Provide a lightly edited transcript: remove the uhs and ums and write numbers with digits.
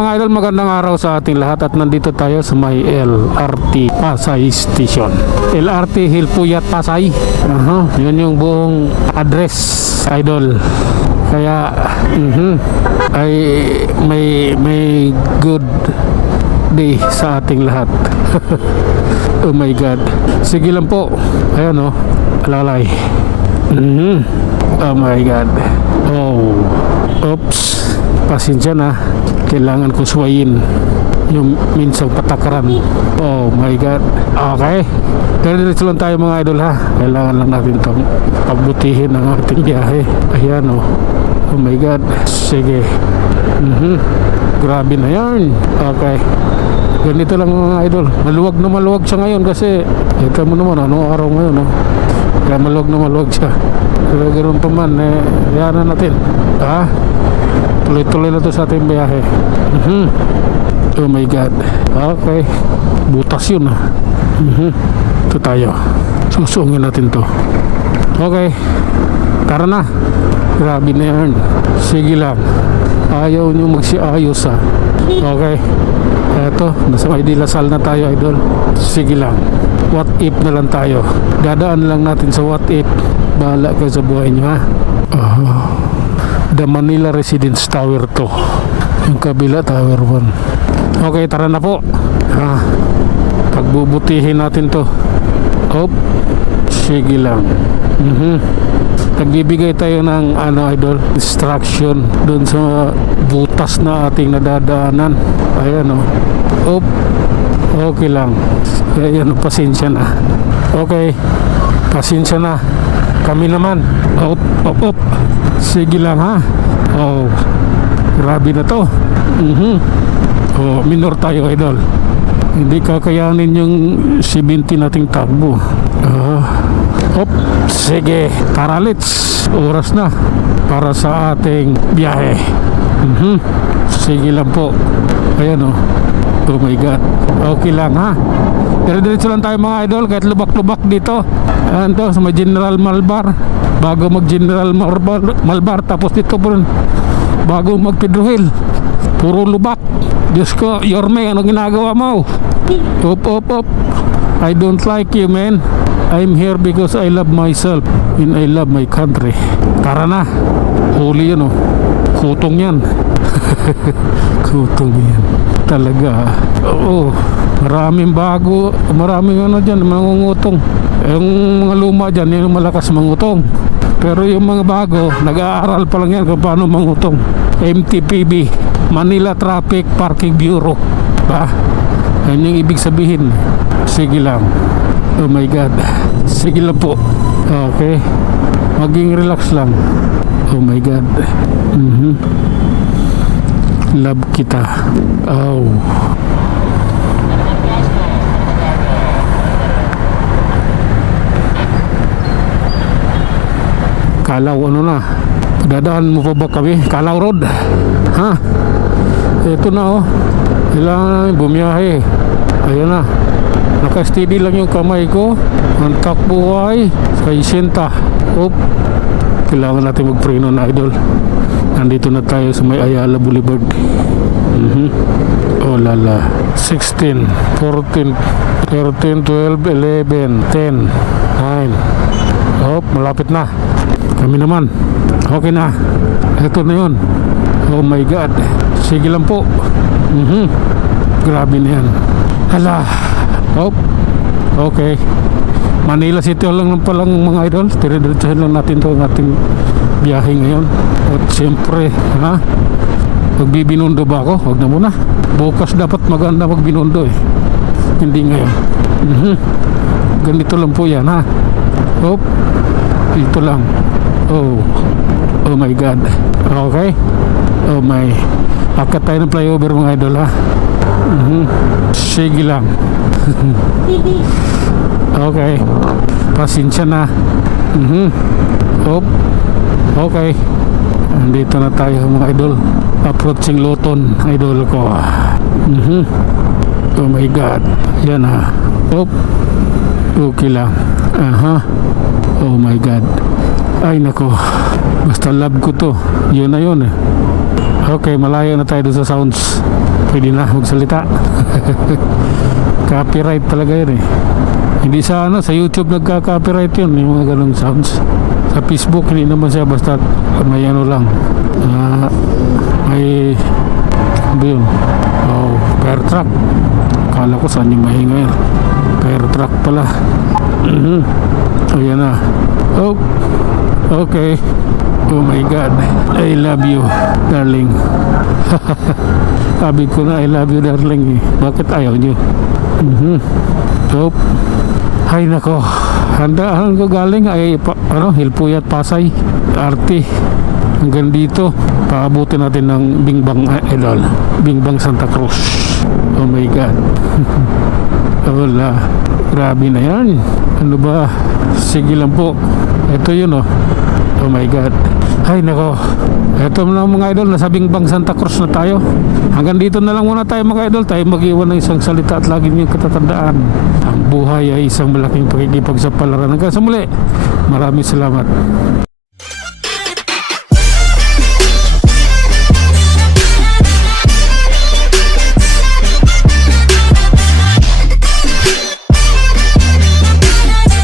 mga idol, magandang araw sa ating lahat at nandito tayo sa may LRT Pasay Station. LRT Hilpuyat Pasay. Yun yung buong address, idol. Kaya ay may good day sa ating lahat. Oh my God. Sige lang po. Ayan o, alalay. Oh my God. Oh, oops, pasensya na, kailangan ko suwayin yung minsang patakaran. Oh my God. Okay, diretso lang tayo mga idol ha. Kailangan lang natin itong pagbutihin ang ating biyahe. Ayan oh. Oh my God. Sige. Grabe na yan. Okay, ganito lang mga idol. Maluwag na maluwag siya ngayon kasi ito mo naman ano araw ngayon no? Kaya maluwag na maluwag siya. Pero ganoon pa man yan na natin. Tuloy-tuloy na to sa ating biyahe. Oh my God. Okay, butas yun Ito tayo, susungin natin to. Okay, tara na. Grabe na yan. Sige lang, ayaw nyo magsiayos Okay, eto, nasa may Dilasal na tayo idol. Sige lang, what if na lang tayo. Dadaan lang natin sa what if. Bahala kayo sa buhay nyo The Manila Residence Tower 2, yung kabila Tower 1. Okay, tara na po. Pagbubutihin natin to. Sige lang. Nagbibigay tayo ng idol, distraction dun sa butas na ating nadadaanan. Ayan okay lang. Ayan, pasensya na. Okay, pasensya na. Kami naman. Sige lang grabe na to. Minor tayo idol. Hindi kakayanin yung 70 nating takbo. Sige, tara let's. Oras na para sa ating biyahe. Sige lang po. Ayan oh my God. Okay lang Dire-diretso lang tayo mga idol, kahit lubak-lubak dito. Ayan to, sa may General Malbar. Bago mag General Malbar, tapos dito po bago mag Pedro Hill, puro lubak. Diyos ko, Yorme, ano ginagawa mo? Op. I don't like you, man. I'm here because I love myself and I love my country. Tara na. Huli yan Kutong yan. Kutong yan talaga. Maraming bago, maraming dyan, mangungutong. Yung mga luma dyan, yung malakas mangutong. Pero yung mga bago, nag-aaral pa lang yan kung paano mangutong. MTPB, Manila Traffic Parking Bureau. Yan yung ibig sabihin. Sige lang. Oh my God. Sige lang po. Okay, maging relax lang. Oh my God. Love kita. Kalaw na. Dadaan mo pa ba kami? Kalaw Road. Ito na kailangan namin bumiyahe. Ayan na. Naka-steady lang yung kamay ko. Ang takbo ay 60. Kailangan natin magpreno na idol. Nandito na tayo sa may Ayala Boulevard. Oh lala. 16, 14, 13, 12, 11, 10, 9. Malapit na. Kami naman. Okay na. Ito na yun. Oh my God. Sige lang po. Grabe na yan. Hala. Okay. Manila City lang palang mga idol. Dire-diretsahin lang natin to ang ating biyahe ngayon. At siyempre magbibinondo ba ako? Huwag na muna. Bukas dapat maganda magbinondo hindi ngayon. Ganito lang po yan dito lang. Oh my God. Okay. Oh my. Akat tayo ng flyover mga idol Sige lang. Okay, pasensya na. Okay, andito na tayo mga idol. Approaching Luton, idol ko. Oh my God. Yan okay lang. Oh my God. Ay nako, basta love ko to. Yun na yun Okay, malayo na tayo doon sa sounds. pwede na magsalita. Copyright talaga yun eh. Hindi sa sa YouTube nagka-copyright yun, yung mga ganong sounds. Sa Facebook hindi naman siya, basta may lang. May ba yun? Oh, fire truck. Kala ko saan yung mahinga yun. Fire truck pala. Ayan na. Oh, okay. Oh my God, I love you, darling. Sabi ko na I love you, darling eh. Bakit ayaw nyo? So, ay nako, handaan ko galing ay Hilpuyat Pasay RT hanggang dito. Paabutin natin ng Bingbang Idol, Bingbang Santa Cruz. Oh my God. Wala, grabe na yan. Ano ba? Sige lang po. Ito yun oh. Oh my God. Ay nako. Ito na mga idol, nasa Bingbang Santa Cruz na tayo. Hanggang dito na lang muna tayo mga idol. Tayo mag-iwan ng isang salita at lagi niyong katatandaan. Ang buhay ay isang malaking pakikipagsapalaran. Hanggang sa muli. Maraming salamat.